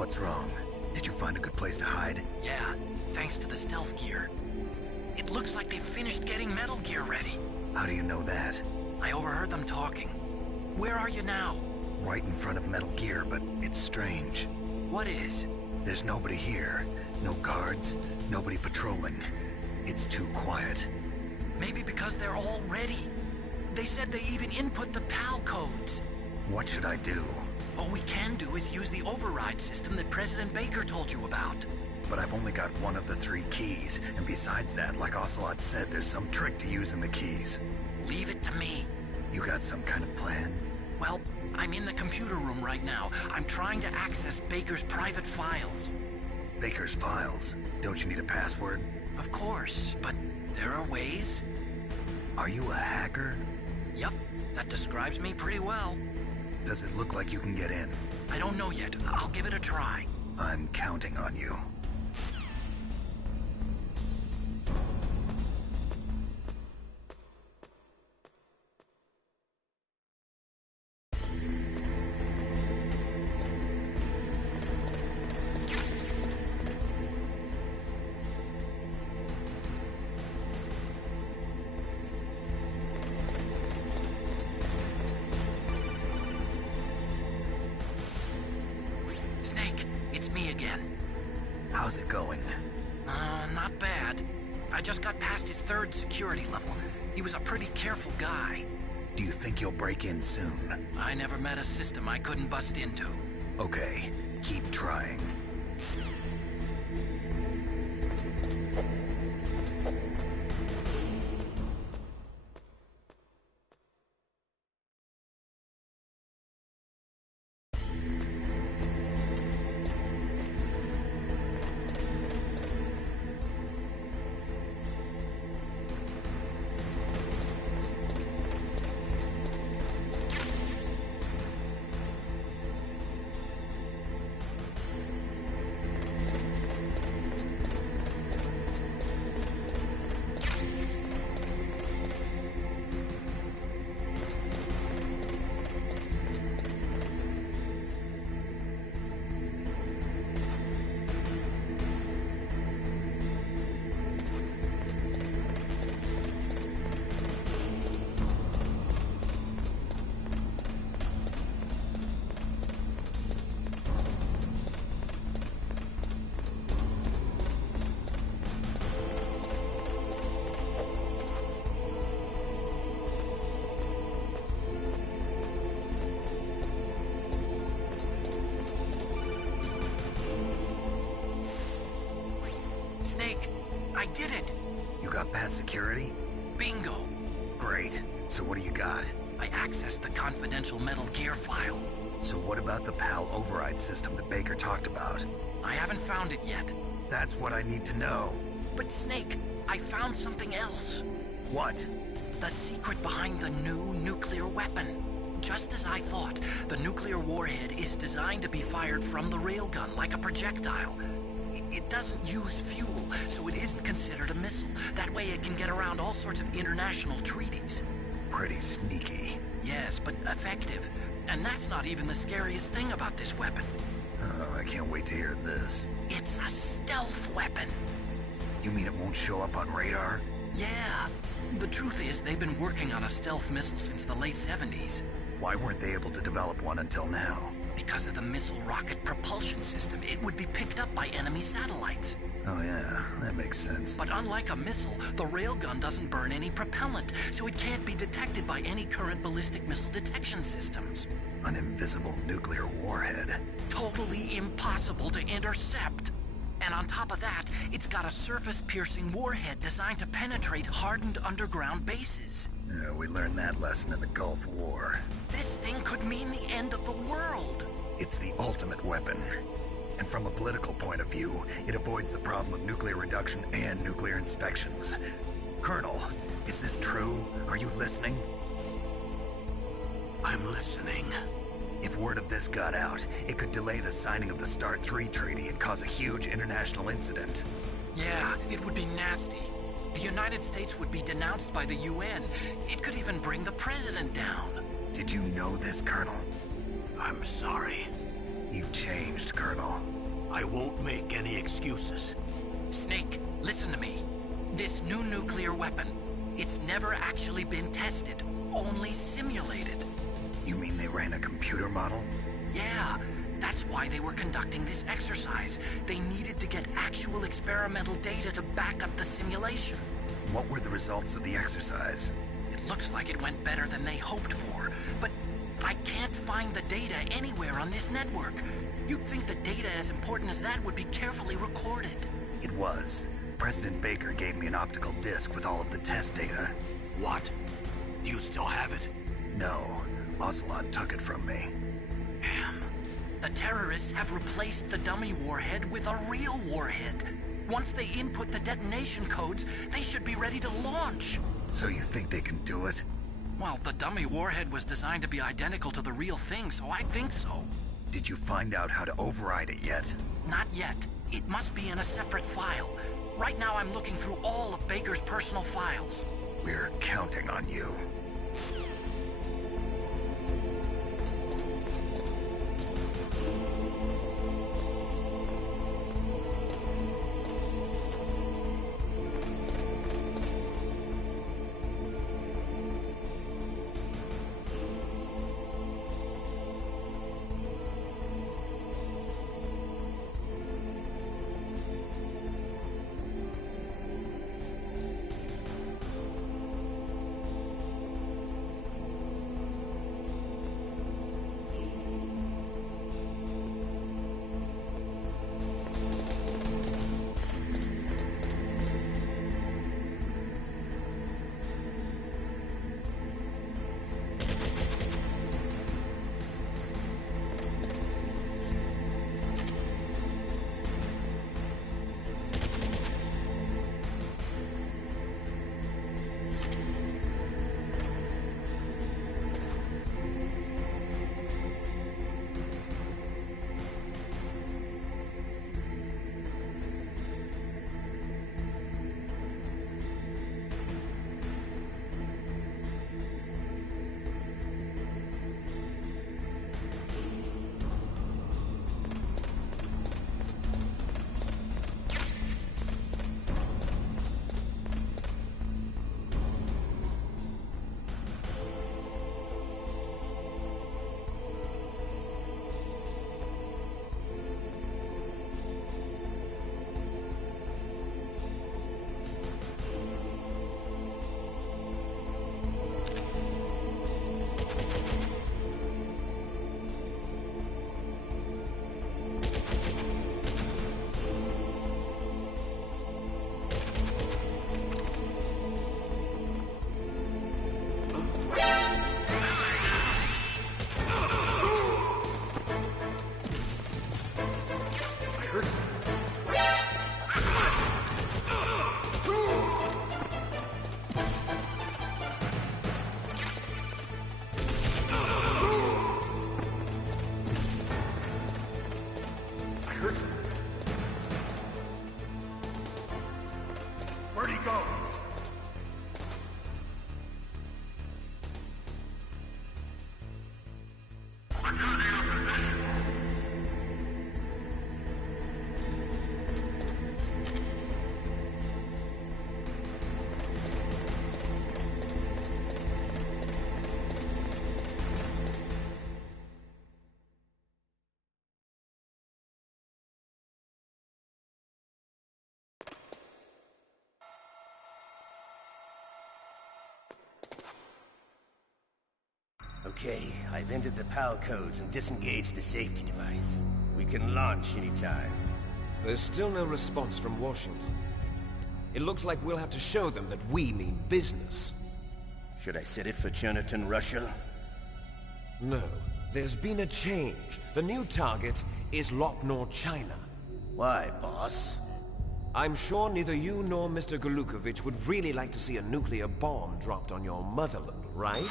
What's wrong? Did you find a good place to hide? Yeah, thanks to the stealth gear. It looks like they've finished getting Metal Gear ready. How do you know that? I overheard them talking. Where are you now? Right in front of Metal Gear, but it's strange. What is? There's nobody here. No guards, nobody patrolling. It's too quiet. Maybe because they're all ready. They said they even input the PAL codes. What should I do? All we can do is use the override system that President Baker told you about. But I've only got one of the 3 keys, and besides that, like Ocelot said, there's some trick to using the keys. Leave it to me. You got some kind of plan? Well, I'm in the computer room right now. I'm trying to access Baker's private files. Baker's files? Don't you need a password? Of course, but there are ways. Are you a hacker? Yep, that describes me pretty well. Does it look like you can get in? I don't know yet. I'll give it a try. I'm counting on you. Snake, it's me again. How's it going? Not bad. I just got past his 3rd security level. He was a pretty careful guy. Do you think you'll break in soon? I never met a system I couldn't bust into. Okay, keep trying. Snake, I did it! You got past security? Bingo! Great. So what do you got? I accessed the confidential Metal Gear file. So what about the PAL override system that Baker talked about? I haven't found it yet. That's what I need to know. But Snake, I found something else. What? The secret behind the new nuclear weapon. Just as I thought, the nuclear warhead is designed to be fired from the railgun like a projectile. It doesn't use fuel, so it isn't considered a missile. That way it can get around all sorts of international treaties. Pretty sneaky. Yes, but effective. And that's not even the scariest thing about this weapon. Oh, I can't wait to hear this. It's a stealth weapon. You mean it won't show up on radar? Yeah. The truth is, they've been working on a stealth missile since the late 70s. Why weren't they able to develop one until now? Because of the missile rocket propulsion system, it would be picked up by enemy satellites. Oh yeah, that makes sense. But unlike a missile, the railgun doesn't burn any propellant, so it can't be detected by any current ballistic missile detection systems. An invisible nuclear warhead. Totally impossible to intercept. And on top of that, it's got a surface-piercing warhead designed to penetrate hardened underground bases. Yeah, we learned that lesson in the Gulf War. This thing could mean the end of the world. It's the ultimate weapon. And from a political point of view, it avoids the problem of nuclear reduction and nuclear inspections. Colonel, is this true? Are you listening? I'm listening. If word of this got out, it could delay the signing of the START 3 treaty and cause a huge international incident. Yeah, it would be nasty. The United States would be denounced by the UN. It could even bring the president down. Did you know this, Colonel? I'm sorry. You've changed, Colonel. I won't make any excuses. Snake, listen to me. This new nuclear weapon, it's never actually been tested, only simulated. You mean they ran a computer model? Yeah, that's why they were conducting this exercise. They needed to get actual experimental data to back up the simulation. What were the results of the exercise? It looks like it went better than they hoped for, but I can't find the data anywhere on this network. You'd think the data as important as that would be carefully recorded. It was. President Baker gave me an optical disc with all of the test data. What? Do you still have it? No, Ocelot took it from me. Damn. The terrorists have replaced the dummy warhead with a real warhead. Once they input the detonation codes, they should be ready to launch. So you think they can do it? Well, the dummy warhead was designed to be identical to the real thing, so I think so. Did you find out how to override it yet? Not yet. It must be in a separate file. Right now I'm looking through all of Baker's personal files. We're counting on you. Where'd he go? Okay, I've entered the PAL codes and disengaged the safety device. We can launch anytime. There's still no response from Washington. It looks like we'll have to show them that we mean business. Should I set it for Cherniton, Russia? No, there's been a change. The new target is Lopnor, China. Why, boss? I'm sure neither you nor Mr. Golukovich would really like to see a nuclear bomb dropped on your motherland, right?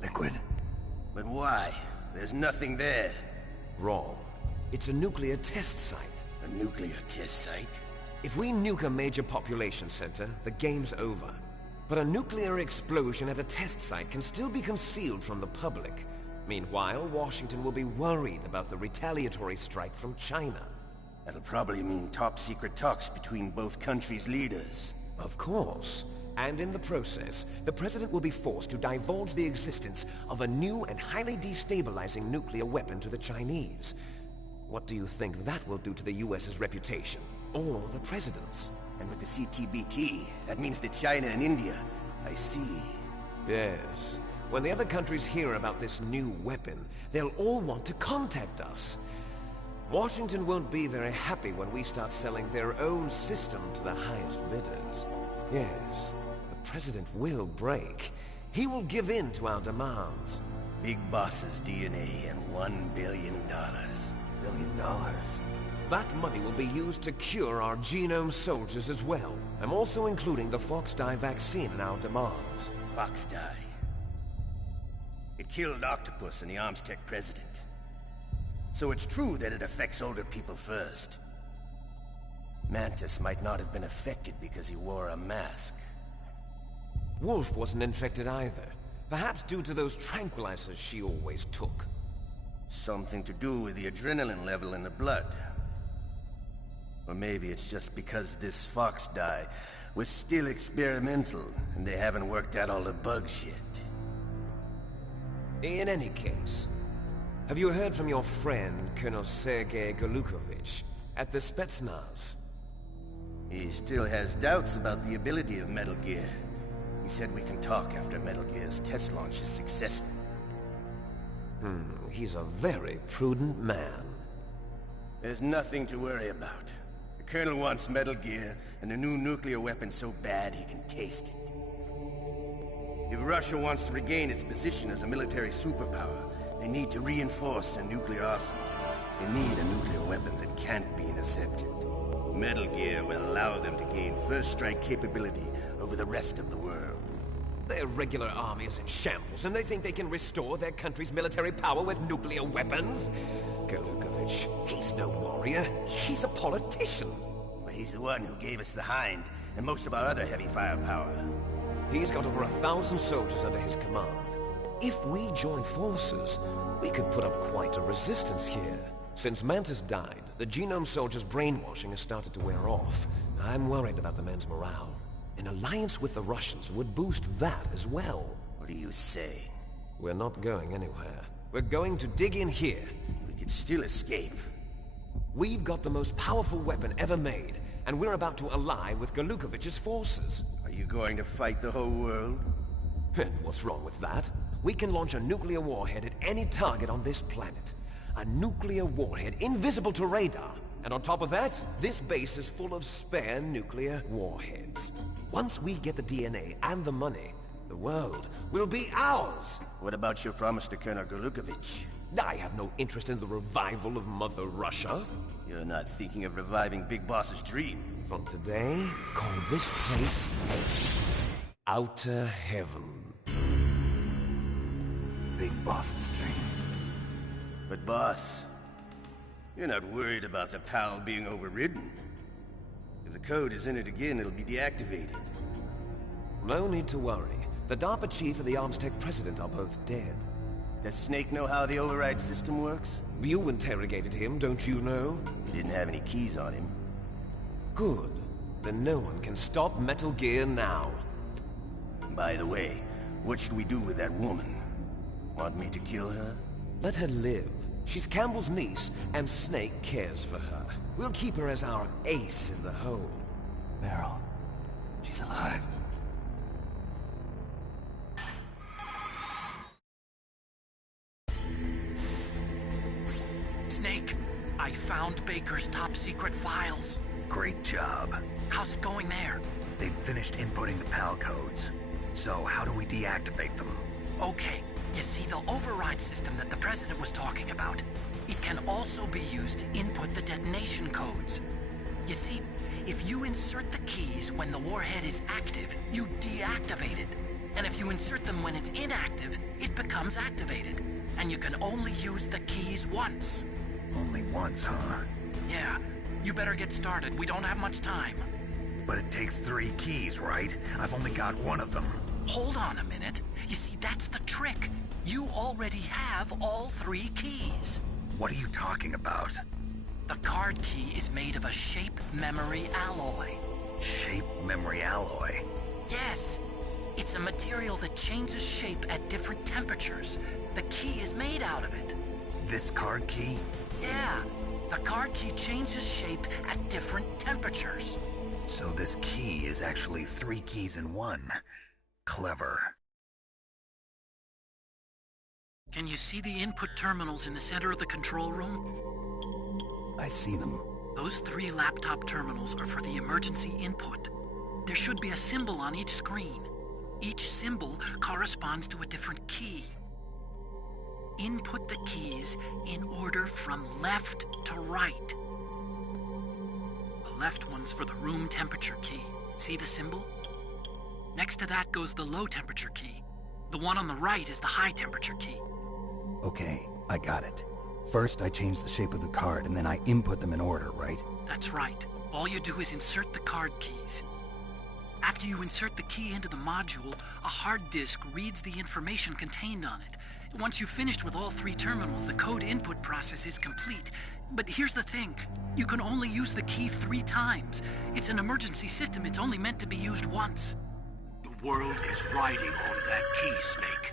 Liquid. But why? There's nothing there. Wrong. It's a nuclear test site. A nuclear test site? If we nuke a major population center, the game's over. But a nuclear explosion at a test site can still be concealed from the public. Meanwhile, Washington will be worried about the retaliatory strike from China. That'll probably mean top-secret talks between both countries' leaders. Of course. And in the process, the President will be forced to divulge the existence of a new and highly destabilizing nuclear weapon to the Chinese. What do you think that will do to the US's reputation? Or the President's? And with the CTBT, that means that China and India... I see. Yes. When the other countries hear about this new weapon, they'll all want to contact us. Washington won't be very happy when we start selling their own system to the highest bidders. Yes, the President will break. He will give in to our demands. Big Boss's DNA and $1 billion. $1 billion? That money will be used to cure our genome soldiers as well. I'm also including the Fox dye vaccine in our demands. Fox dye. It killed Octopus and the Armstech president. So it's true that it affects older people first. Mantis might not have been affected because he wore a mask. Wolf wasn't infected either. Perhaps due to those tranquilizers she always took. Something to do with the adrenaline level in the blood. Or maybe it's just because this Fox dye was still experimental, and they haven't worked out all the bugs yet. In any case, have you heard from your friend, Colonel Sergei Golukovich, at the Spetsnaz? He still has doubts about the ability of Metal Gear. He said we can talk after Metal Gear's test launch is successful. He's a very prudent man. There's nothing to worry about. The Colonel wants Metal Gear and a new nuclear weapon so bad he can taste it. If Russia wants to regain its position as a military superpower, they need to reinforce their nuclear arsenal. They need a nuclear weapon that can't be intercepted. Metal Gear will allow them to gain first strike capability over the rest of the world. Their regular army is in shambles, and they think they can restore their country's military power with nuclear weapons? Golukovich, he's no warrior. He's a politician. But he's the one who gave us the Hind and most of our other heavy firepower. He's got over 1,000 soldiers under his command. If we join forces, we could put up quite a resistance here. Since Mantis died, the genome soldiers' brainwashing has started to wear off. I'm worried about the men's morale. An alliance with the Russians would boost that as well. What are you saying? We're not going anywhere. We're going to dig in here. We could still escape. We've got the most powerful weapon ever made, and we're about to ally with Golukovich's forces. Are you going to fight the whole world? And what's wrong with that? We can launch a nuclear warhead at any target on this planet. A nuclear warhead invisible to radar. And on top of that, this base is full of spare nuclear warheads. Once we get the DNA and the money, the world will be ours! What about your promise to Colonel Golukovich? I have no interest in the revival of Mother Russia. You're not thinking of reviving Big Boss's dream. From today, call this place Outer Heaven. Big Boss's dream. But boss, you're not worried about the PAL being overridden. If the code is in it again, it'll be deactivated. No need to worry. The DARPA chief and the Armstech president are both dead. Does Snake know how the override system works? You interrogated him, don't you know? He didn't have any keys on him. Good. Then no one can stop Metal Gear now. By the way, what should we do with that woman? Want me to kill her? Let her live. She's Campbell's niece, and Snake cares for her. We'll keep her as our ace in the hole. Meryl, she's alive. Snake, I found Baker's top-secret files. Great job. How's it going there? They've finished inputting the PAL codes. So how do we deactivate them? Okay, you see the override system that the President was talking about? It can also be used to input the detonation codes. You see, if you insert the keys when the warhead is active, you deactivate it. And if you insert them when it's inactive, it becomes activated. And you can only use the keys once. Only once, huh? Yeah, you better get started. We don't have much time. But it takes 3 keys, right? I've only got 1 of them. Hold on a minute. You see, that's the trick. You already have all 3 keys. What are you talking about? The card card key is made of a shape memory alloy. Shape memory alloy? Yes. It's a material that changes shape at different temperatures. The key is made out of it. This card key? Yeah. The card key changes shape at different temperatures. So this key is actually 3 keys in one. Clever. Can you see the input terminals in the center of the control room? I see them. Those 3 laptop terminals are for the emergency input. There should be a symbol on each screen. Each symbol corresponds to a different key. Input the keys in order from left to right. The left one's for the room temperature key. See the symbol? Next to that goes the low temperature key. The one on the right is the high temperature key. Okay, I got it. First, I change the shape of the card, and then I input them in order, right? That's right. All you do is insert the card keys. After you insert the key into the module, a hard disk reads the information contained on it. Once you've finished with all 3 terminals, the code input process is complete. But here's the thing. You can only use the key 3 times. It's an emergency system. It's only meant to be used once. The world is riding on that key, Snake.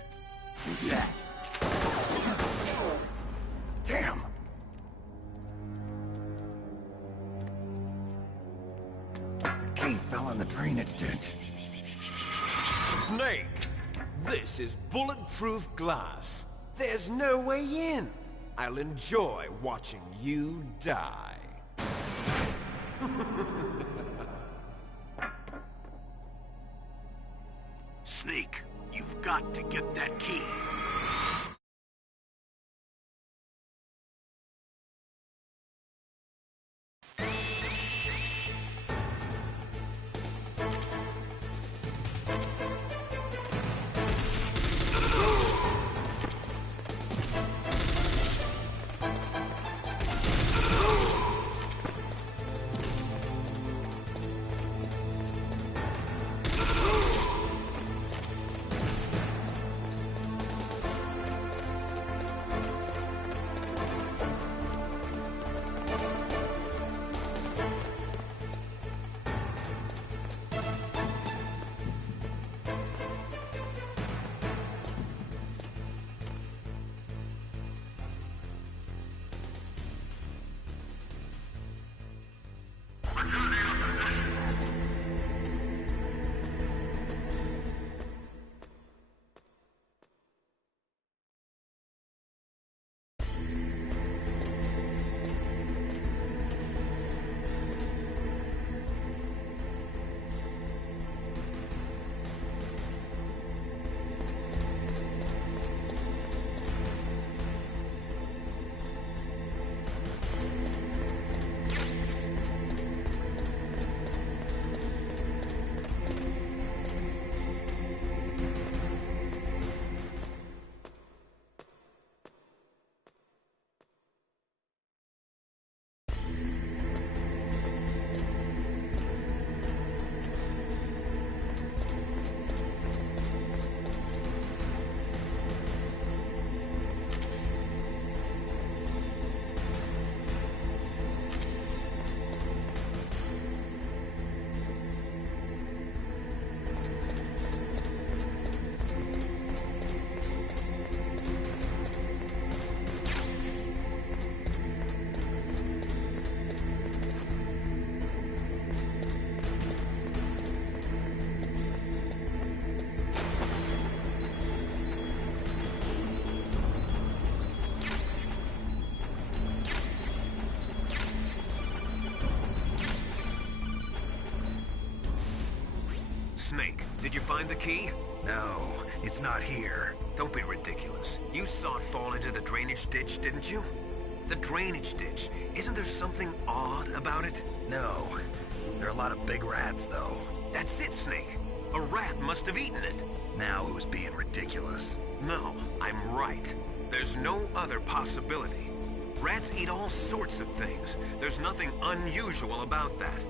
Who's that? Damn! The key fell in the drainage ditch. Snake! This is bulletproof glass. There's no way in. I'll enjoy watching you die. Snake, you've got to get that key. Snake, did you find the key? No, it's not here. Don't be ridiculous. You saw it fall into the drainage ditch, didn't you? The drainage ditch. Isn't there something odd about it? No. There are a lot of big rats, though. That's it, Snake. A rat must have eaten it. Now it was being ridiculous. No, I'm right. There's no other possibility. Rats eat all sorts of things. There's nothing unusual about that.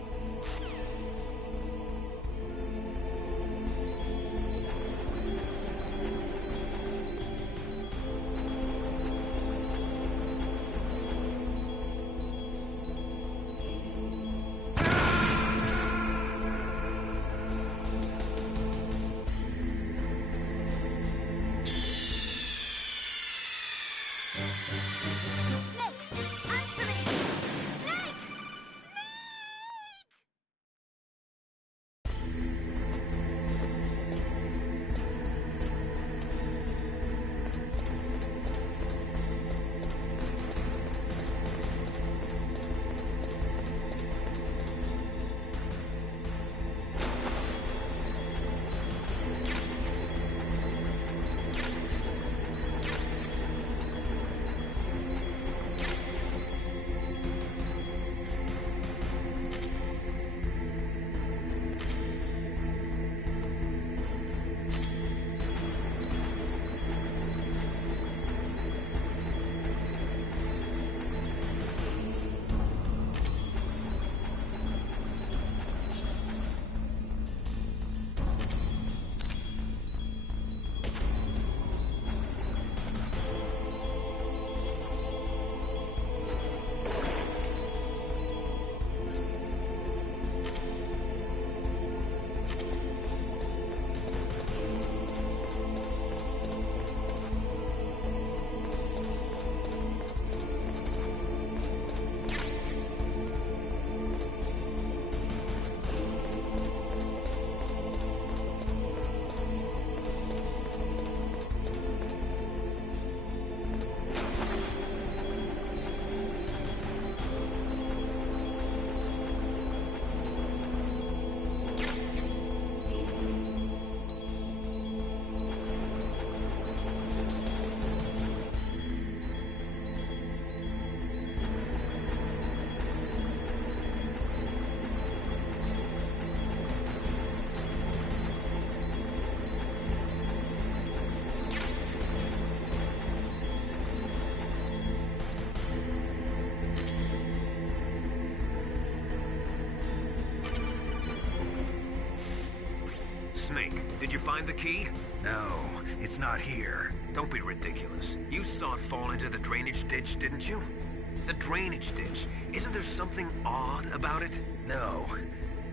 Snake, did you find the key? No, it's not here. Don't be ridiculous. You saw it fall into the drainage ditch, didn't you? The drainage ditch. Isn't there something odd about it? No.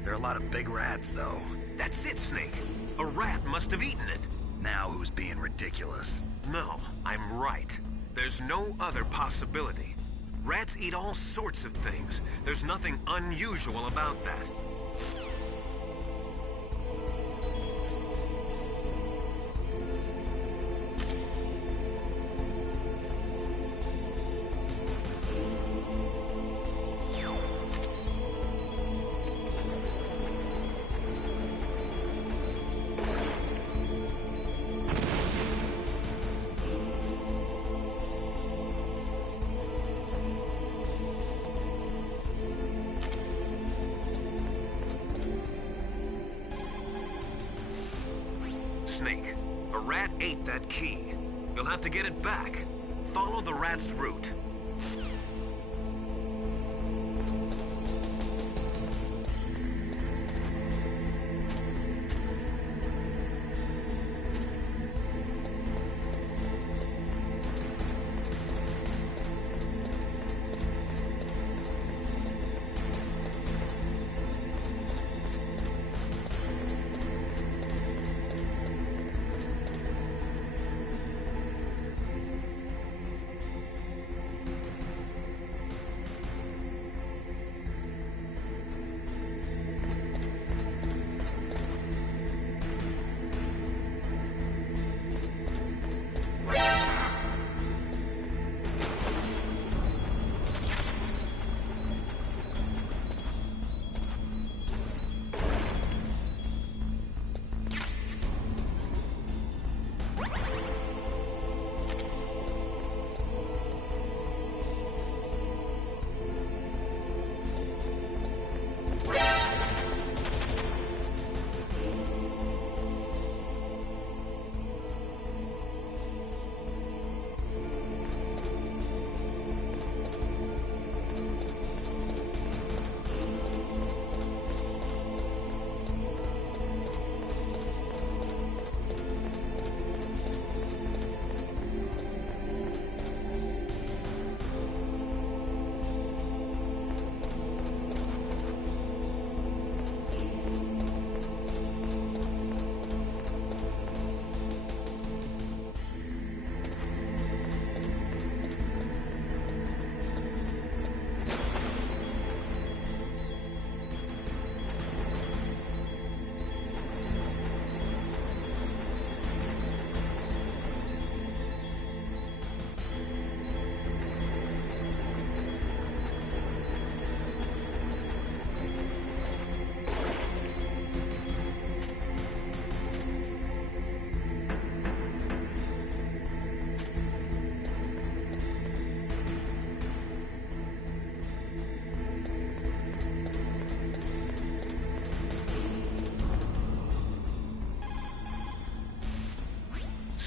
There are a lot of big rats, though. That's it, Snake. A rat must have eaten it. Now who's being ridiculous? No, I'm right. There's no other possibility. Rats eat all sorts of things. There's nothing unusual about that. Snake, a rat ate that key. You'll have to get it back. Follow the rat's route.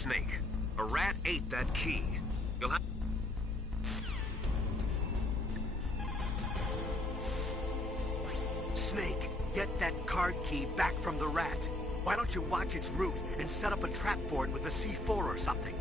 Snake, a rat ate that key. You'll have... Snake, get that card key back from the rat. Why don't you watch its route and set up a trap for it with a C4 or something?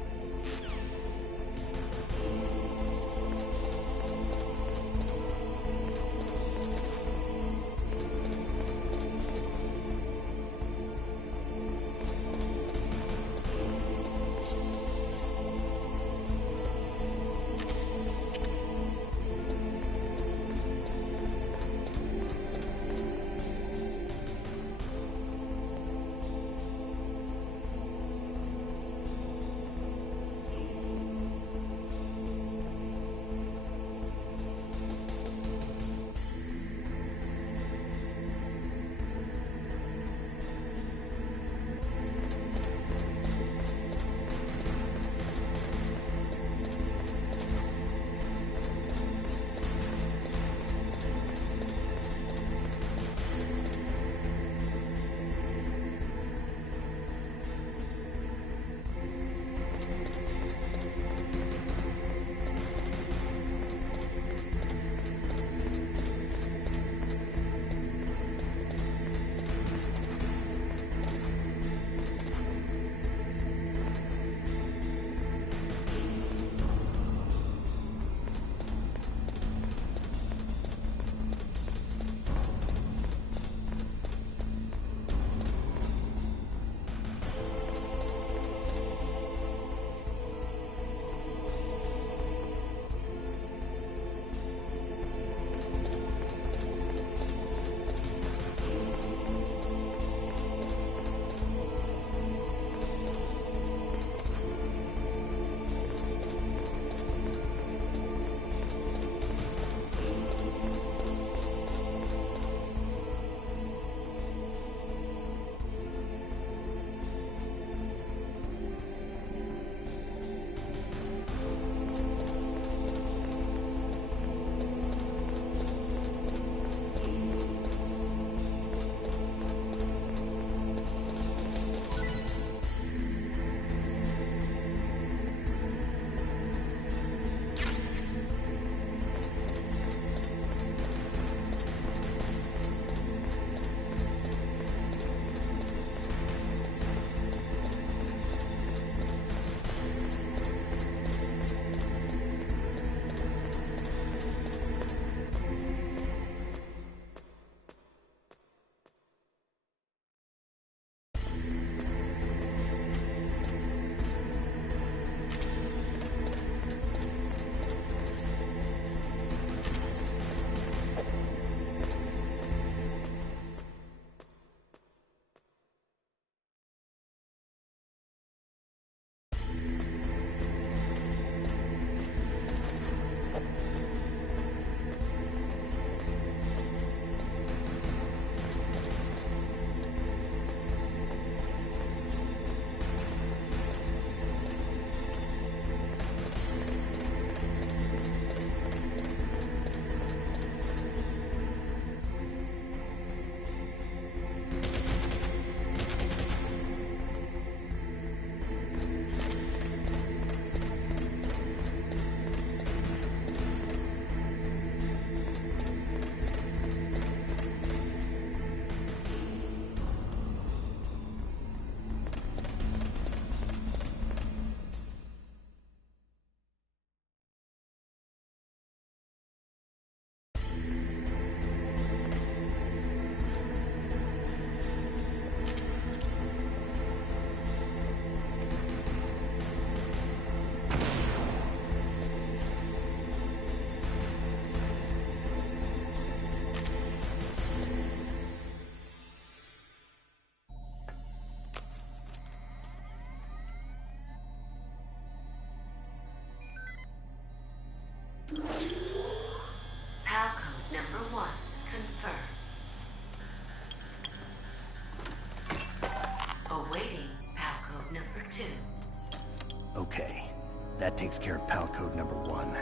That takes care of pal code number 1.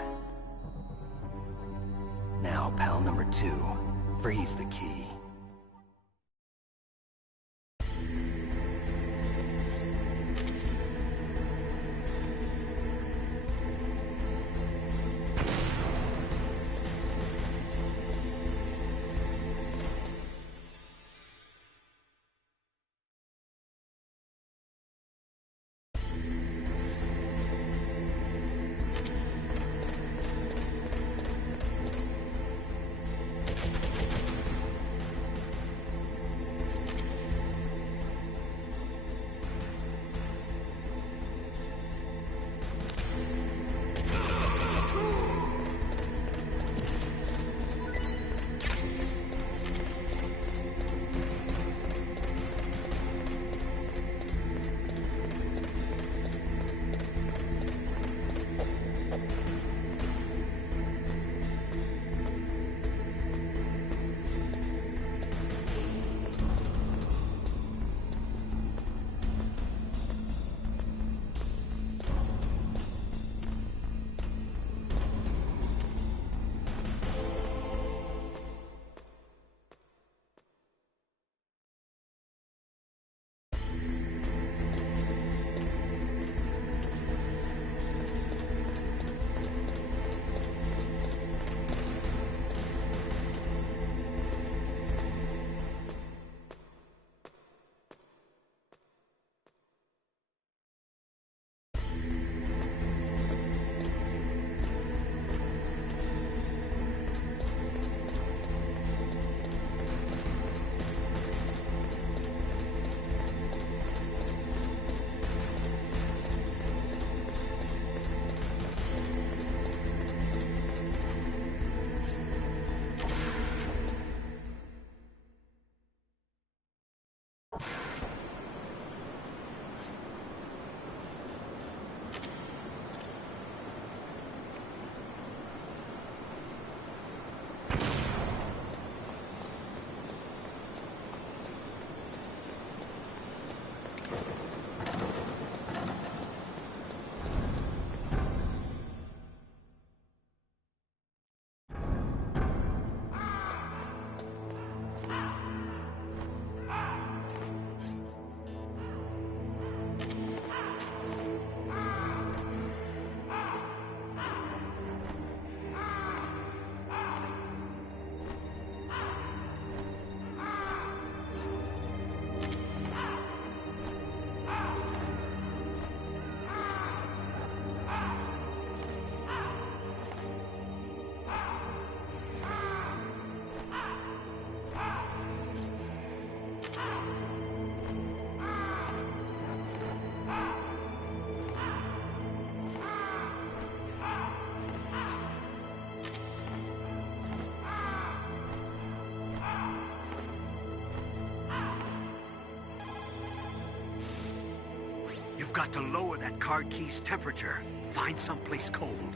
Now, pal number 2. Freeze the key. You've got to lower that card key's temperature. Find someplace cold.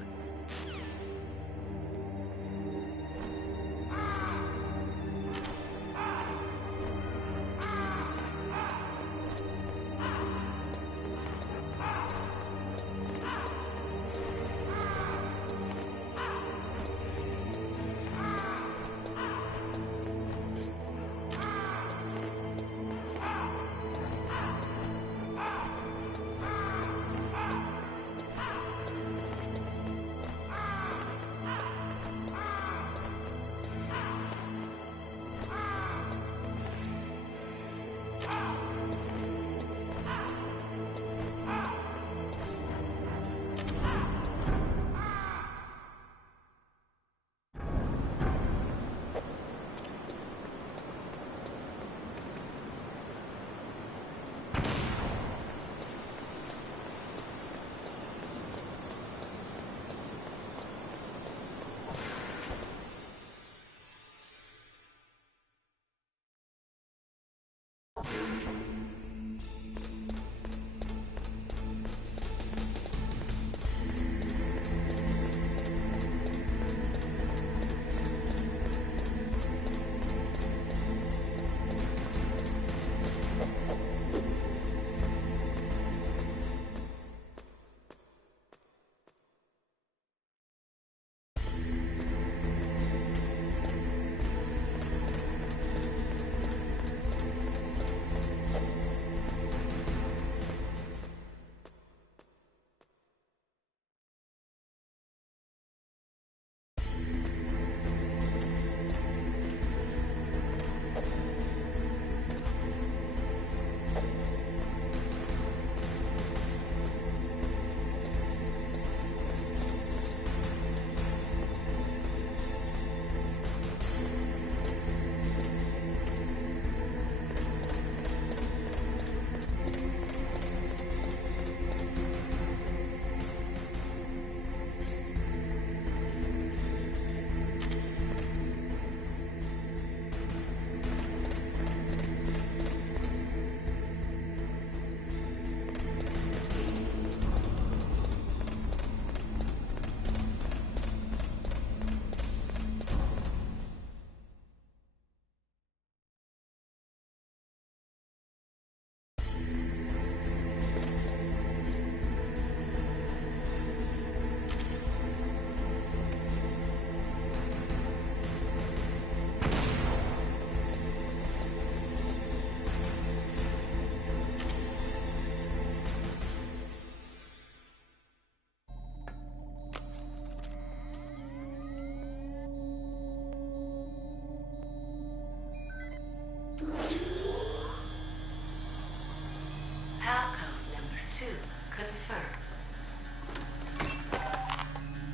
Palcode number 2 confirmed.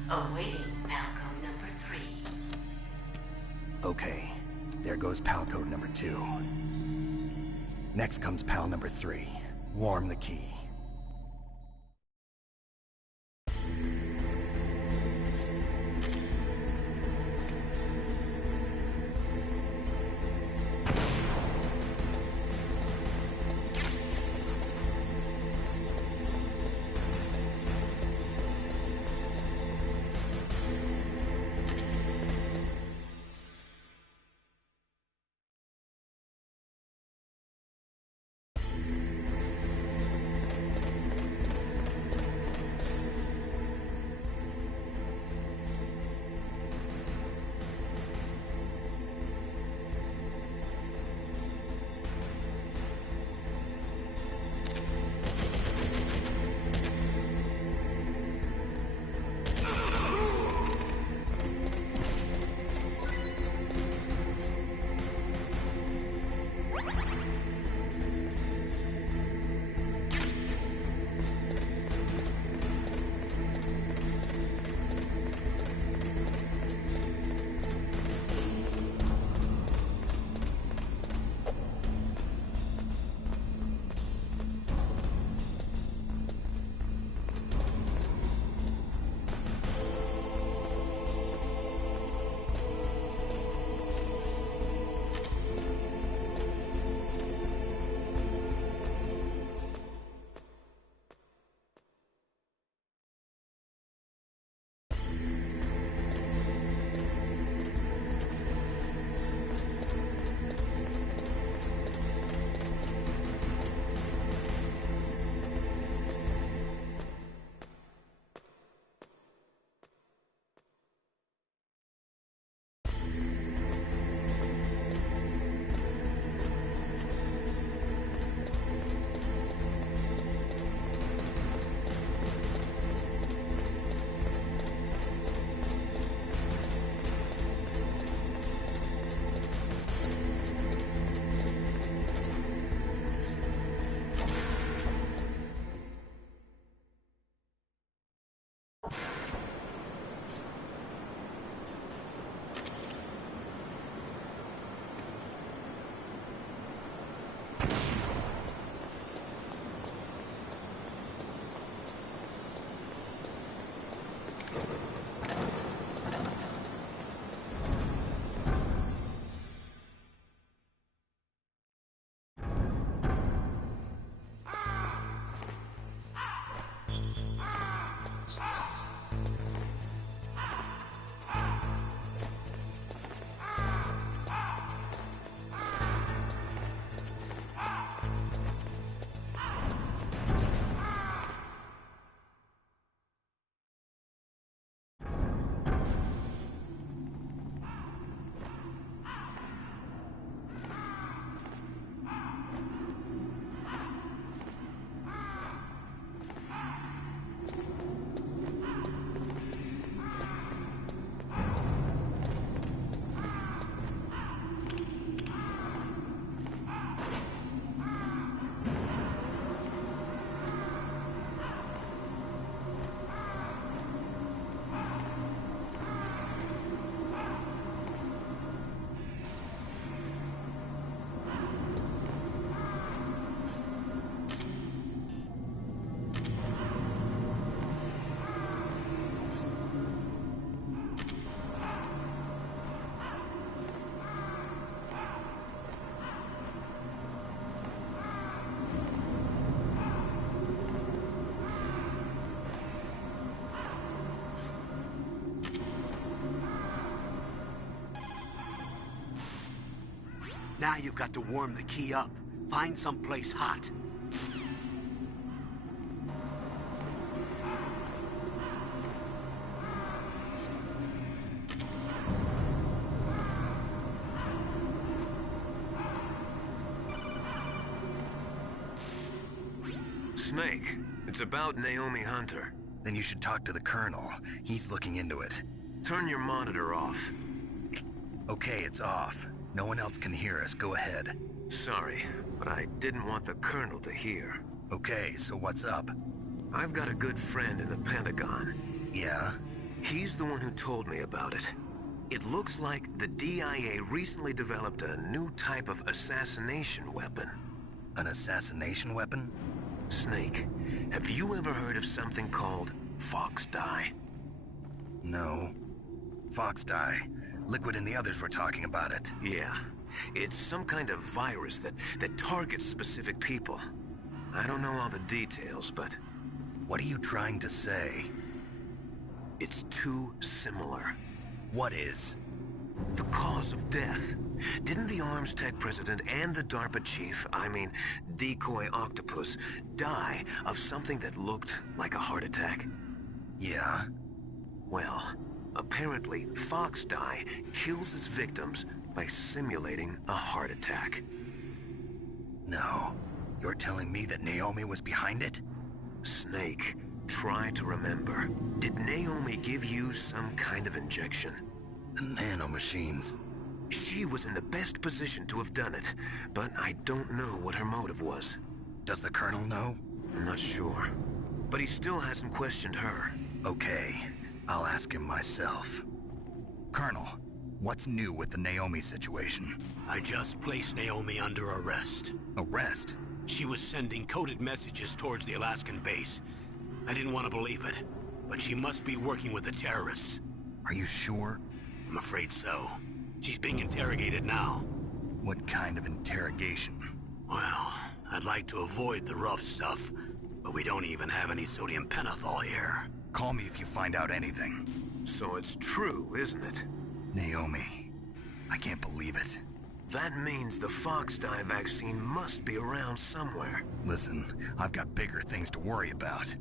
Awaiting Palcode number 3. Okay, there goes pal code number 2. Next comes pal number 3. Warm the key. Now you've got to warm the key up. Find someplace hot. Snake, it's about Naomi Hunter. Then you should talk to the Colonel. He's looking into it. Turn your monitor off. Okay, it's off. No one else can hear us. Go ahead. Sorry, but I didn't want the Colonel to hear. Okay, so what's up? I've got a good friend in the Pentagon. Yeah? He's the one who told me about it. It looks like the DIA recently developed a new type of assassination weapon. An assassination weapon? Snake, have you ever heard of something called Fox dye? No. Fox dye. Liquid and the others were talking about it. Yeah. It's some kind of virus that targets specific people. I don't know all the details, but... What are you trying to say? It's too similar. What is? The cause of death. Didn't the Arms Tech president and the DARPA chief, Decoy Octopus, die of something that looked like a heart attack? Yeah? Well, apparently Fox dye kills its victims by simulating a heart attack. No. You're telling me that Naomi was behind it? Snake, try to remember. Did Naomi give you some kind of injection? The nanomachines. She was in the best position to have done it, but I don't know what her motive was. Does the Colonel know? I'm not sure. But he still hasn't questioned her. Okay, I'll ask him myself. Colonel, what's new with the Naomi situation? I just placed Naomi under arrest. Arrest? She was sending coded messages towards the Alaskan base. I didn't want to believe it, but she must be working with the terrorists. Are you sure? I'm afraid so. She's being interrogated now. What kind of interrogation? Well, I'd like to avoid the rough stuff, but we don't even have any sodium pentothal here. Call me if you find out anything. So it's true, isn't it? Naomi. I can't believe it. That means the Fox dye vaccine must be around somewhere. Listen, I've got bigger things to worry about.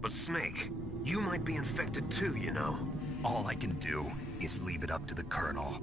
But Snake, you might be infected too, you know. All I can do is leave it up to the Colonel.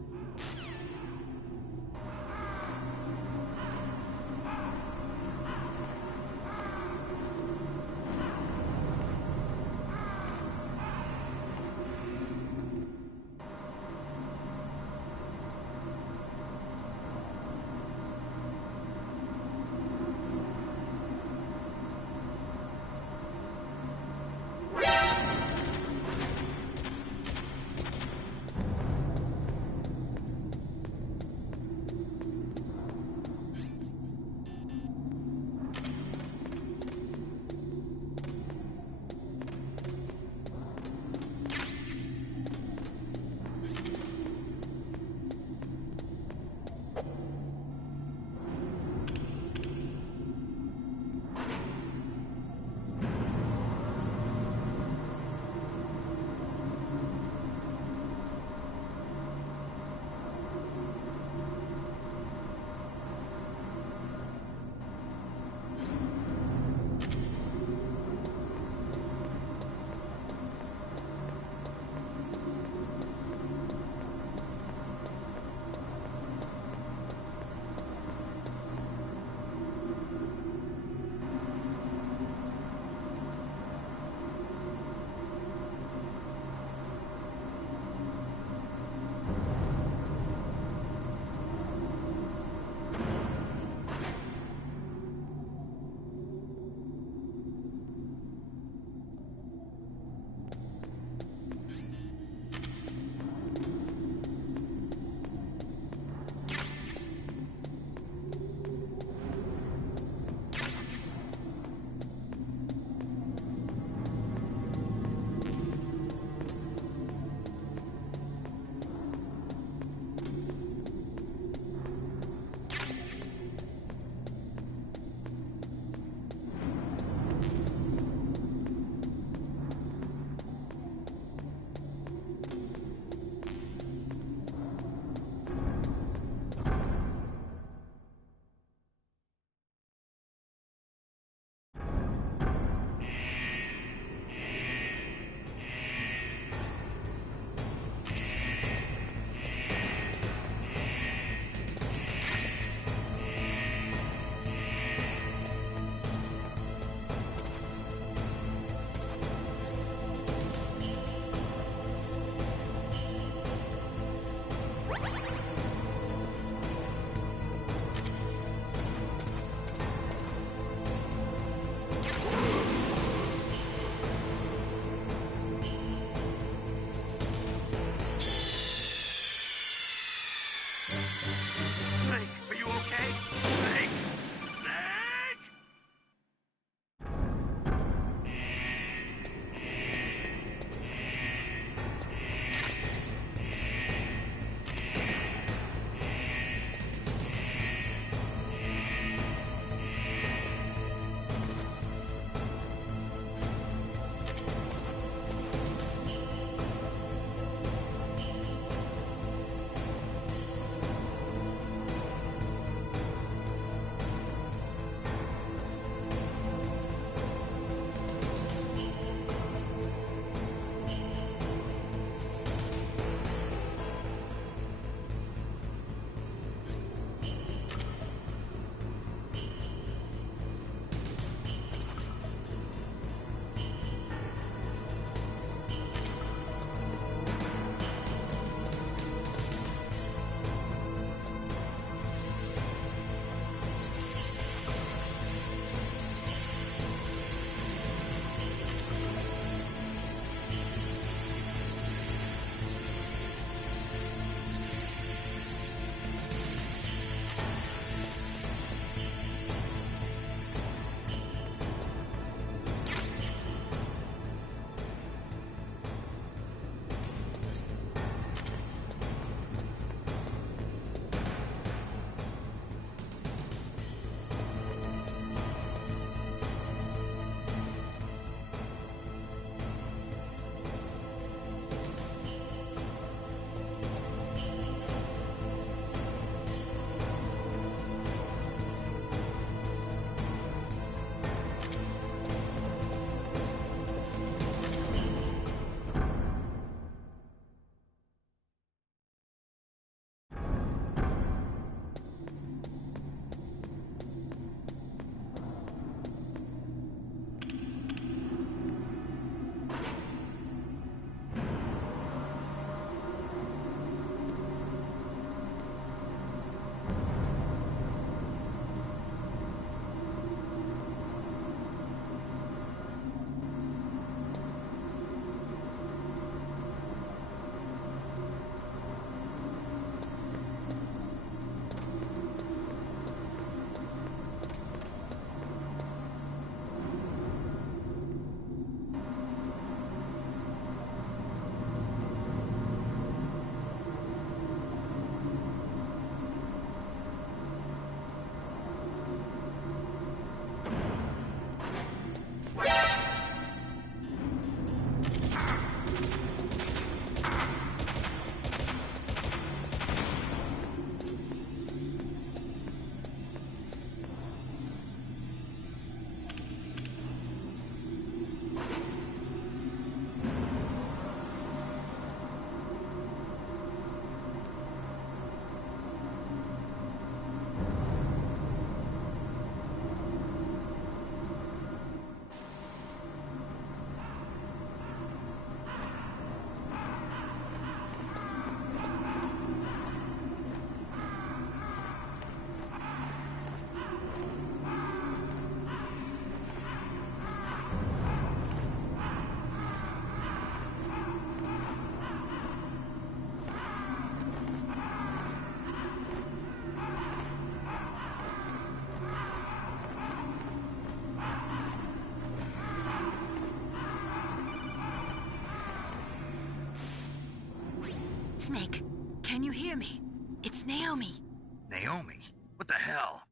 Snake, can you hear me? It's Naomi. Naomi? What the hell?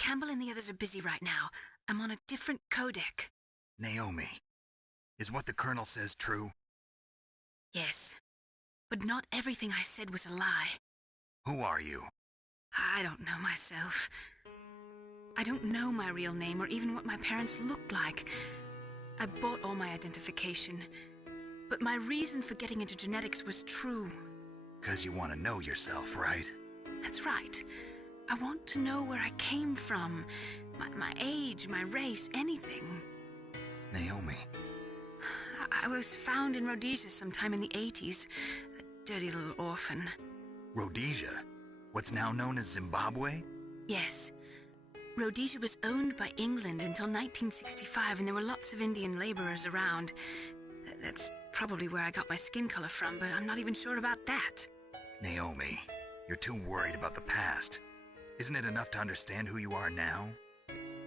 Campbell and the others are busy right now. I'm on a different codec. Naomi, is what the Colonel says true? Yes, but not everything I said was a lie. Who are you? I don't know myself. I don't know my real name or even what my parents looked like. I bought all my identification, but my reason for getting into genetics was true. 'Cause you want to know yourself, right? That's right. I want to know where I came from, my age, my race, anything. Naomi. I was found in Rhodesia sometime in the 80s, a dirty little orphan. Rhodesia? What's now known as Zimbabwe? Yes. Rhodesia was owned by England until 1965, and there were lots of Indian laborers around. That's probably where I got my skin color from, but I'm not even sure about that. Naomi, you're too worried about the past. Isn't it enough to understand who you are now?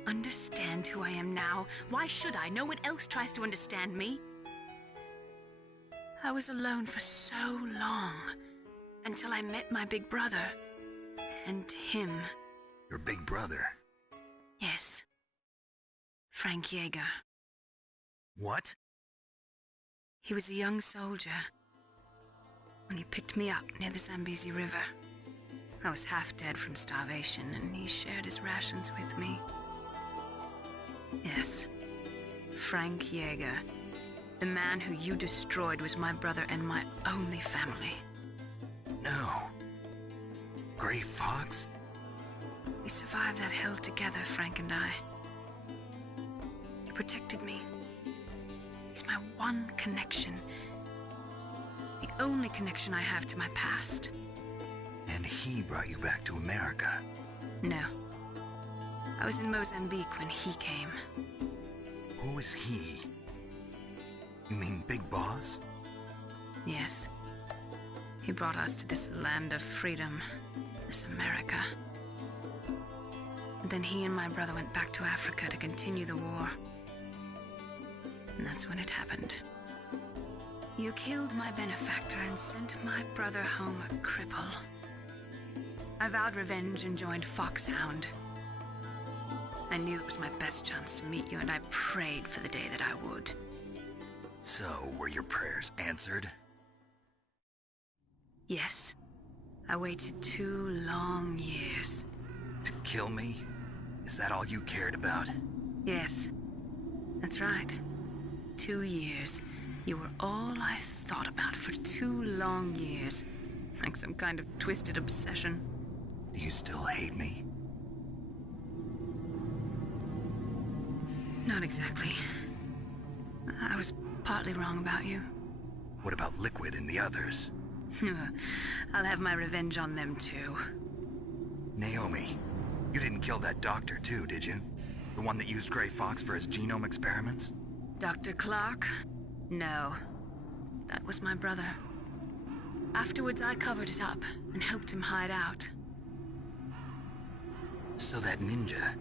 Understand who I am now? Why should I? No one else tries to understand me. I was alone for so long, until I met my big brother. And him. Your big brother? Yes. Frank Yeager. What? He was a young soldier when he picked me up near the Zambezi River. I was half dead from starvation, and he shared his rations with me. Yes, Frank Yeager. The man who you destroyed was my brother and my only family. No. Gray Fox? We survived that hell together, Frank and I. He protected me. He's my one connection. The only connection I have to my past. And he brought you back to America? No. I was in Mozambique when he came. Who is he? You mean Big Boss? Yes. He brought us to this land of freedom, this America. And then he and my brother went back to Africa to continue the war. And that's when it happened. You killed my benefactor and sent my brother home a cripple. I vowed revenge and joined Foxhound. I knew it was my best chance to meet you, and I prayed for the day that I would. So, were your prayers answered? Yes. I waited 2 long years. To kill me? Is that all you cared about? Yes. That's right. 2 years. You were all I thought about for 2 long years. Like some kind of twisted obsession. Do you still hate me? Not exactly. I was partly wrong about you. What about Liquid and the others? I'll have my revenge on them too. Naomi, you didn't kill that doctor too, did you? The one that used Gray Fox for his genome experiments? Dr. Clark? No. That was my brother. Afterwards, I covered it up and helped him hide out. So that ninja,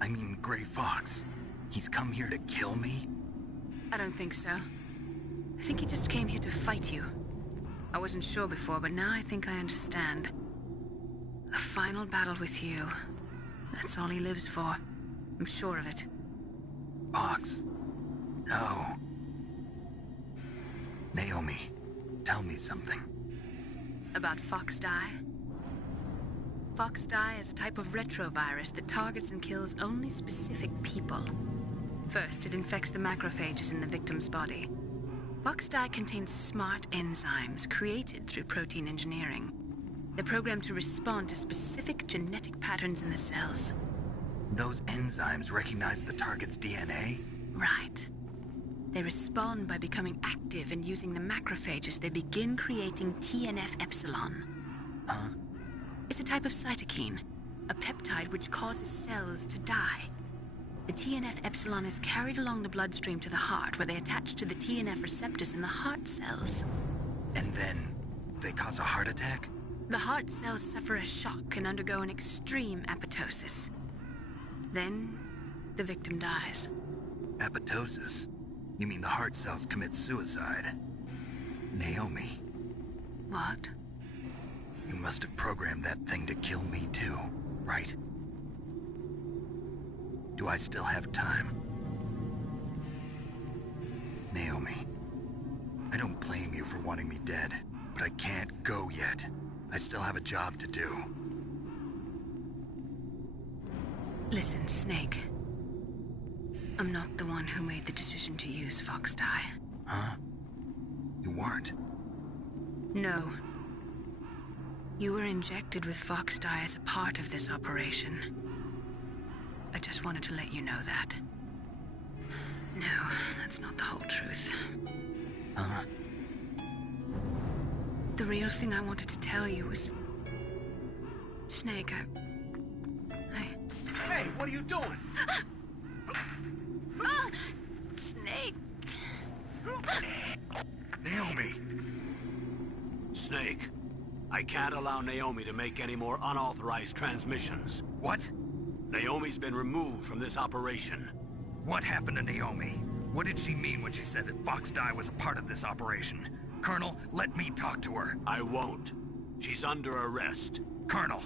I mean Gray Fox, he's come here to kill me? I don't think so. I think he just came here to fight you. I wasn't sure before, but now I think I understand. A final battle with you. That's all he lives for. I'm sure of it. Fox? No. Naomi, tell me something. About Fox Die? Fox Die is a type of retrovirus that targets and kills only specific people. First, it infects the macrophages in the victim's body. Fox Die contains smart enzymes created through protein engineering. They're programmed to respond to specific genetic patterns in the cells. Those enzymes recognize the target's DNA? Right. They respond by becoming active and using the macrophages. They begin creating TNF-epsilon. Huh? It's a type of cytokine, a peptide which causes cells to die. The TNF-epsilon is carried along the bloodstream to the heart, where they attach to the TNF receptors in the heart cells. And then they cause a heart attack? The heart cells suffer a shock and undergo an extreme apoptosis. Then, the victim dies. Apoptosis? You mean the heart cells commit suicide? Naomi, What? You must have programmed that thing to kill me too, right? Do I still have time? Naomi, I don't blame you for wanting me dead, but I can't go yet. I still have a job to do. Listen, Snake. I'm not the one who made the decision to use Fox dye. Huh? You weren't? No. You were injected with Fox dye as a part of this operation. I just wanted to let you know that. No, that's not the whole truth. Huh? The real thing I wanted to tell you was... Snake, Hey, what are you doing? Snake! Naomi! Snake, I can't allow Naomi to make any more unauthorized transmissions. What? Naomi's been removed from this operation. What happened to Naomi? What did she mean when she said that Fox dye was a part of this operation? Colonel, let me talk to her. I won't. She's under arrest. Colonel,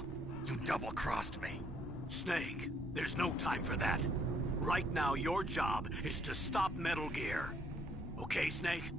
you double-crossed me. Snake, there's no time for that. Right now, your job is to stop Metal Gear. Okay, Snake?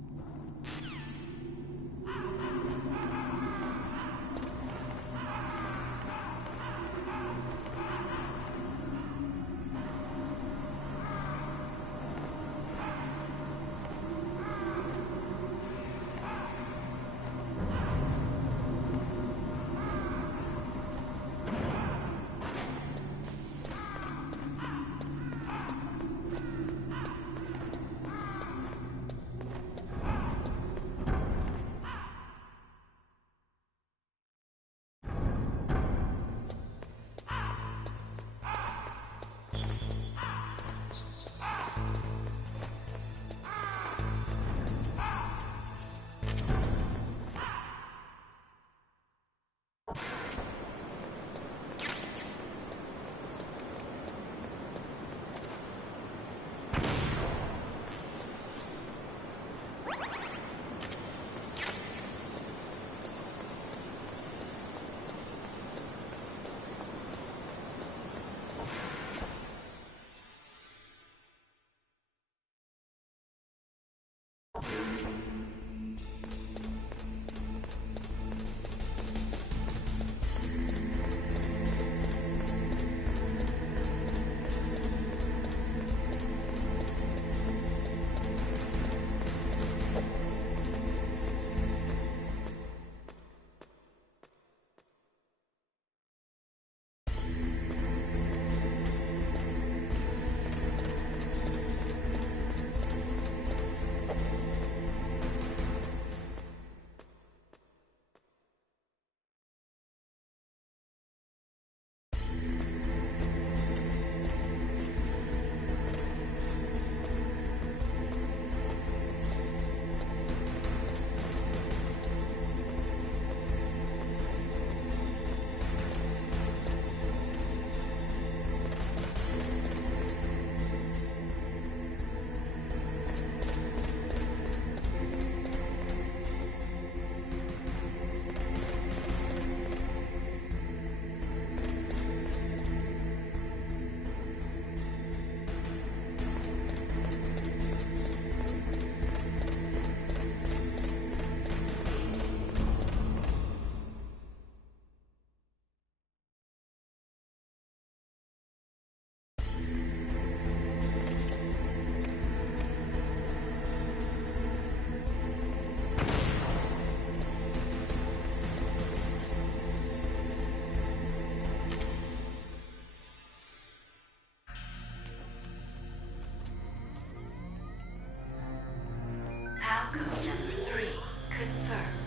Code number 3 confirmed.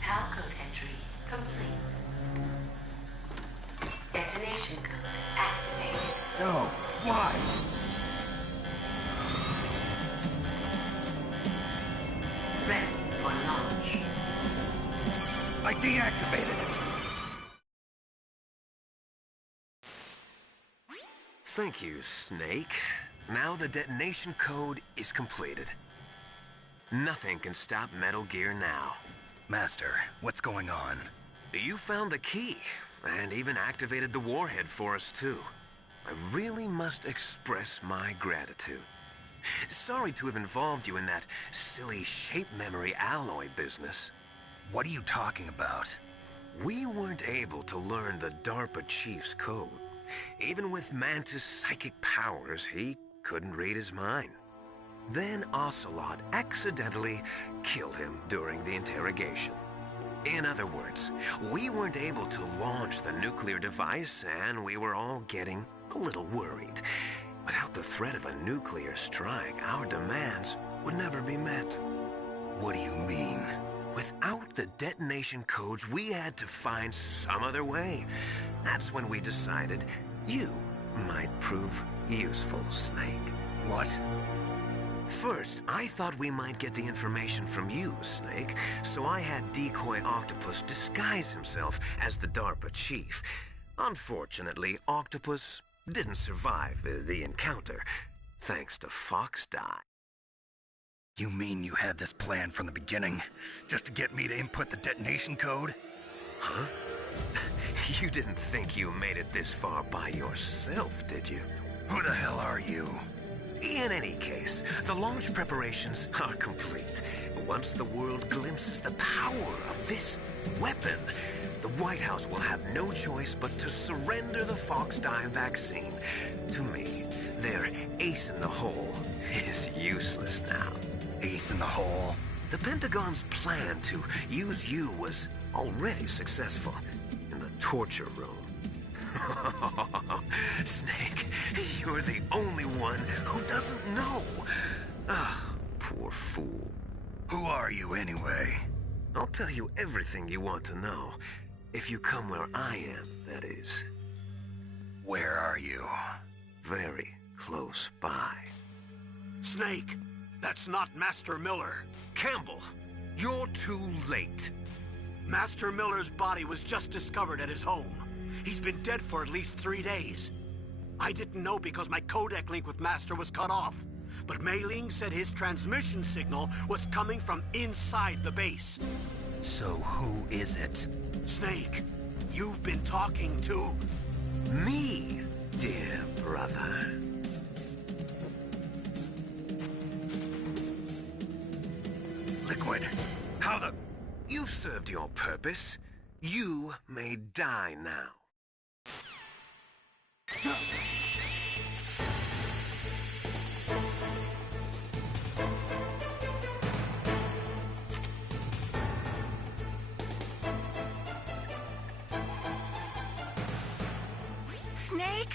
PAL code entry complete. Detonation code activated. No, why? Ready for launch. I deactivated it. Thank you, Snake. Now the detonation code is completed. Nothing can stop Metal Gear now. Master, what's going on? You found the key, and even activated the warhead for us, too. I really must express my gratitude. Sorry to have involved you in that silly shape memory alloy business. What are you talking about? We weren't able to learn the DARPA chief's code. Even with Mantis' psychic powers, he couldn't read his mind. Then Ocelot accidentally killed him during the interrogation. In other words, we weren't able to launch the nuclear device, and we were all getting a little worried. Without the threat of a nuclear strike, our demands would never be met. What do you mean? Without the detonation codes, we had to find some other way. That's when we decided you might prove useful, Snake. What? First, I thought we might get the information from you, Snake, so I had Decoy Octopus disguise himself as the DARPA chief. Unfortunately, Octopus didn't survive the encounter, thanks to Fox Die. You mean you had this plan from the beginning, just to get me to input the detonation code? Huh? You didn't think you made it this far by yourself, did you? Who the hell are you? In any case, the launch preparations are complete. Once the world glimpses the power of this weapon, the White House will have no choice but to surrender the Fox Die vaccine to me. Their ace in the hole is useless now. Ace in the hole? The Pentagon's plan to use you was already successful in the torture room. Snake, you're the only one who doesn't know. Ah, poor fool. Who are you anyway? I'll tell you everything you want to know. If you come where I am, that is. Where are you? Very close by. Snake, that's not Master Miller. Campbell, you're too late. Master Miller's body was just discovered at his home. He's been dead for at least 3 days. I didn't know because my codec link with Master was cut off. But Mei Ling said his transmission signal was coming from inside the base. So who is it? Snake, you've been talking to... Me, dear brother. Liquid, how the... You've served your purpose. You may die now. Snake?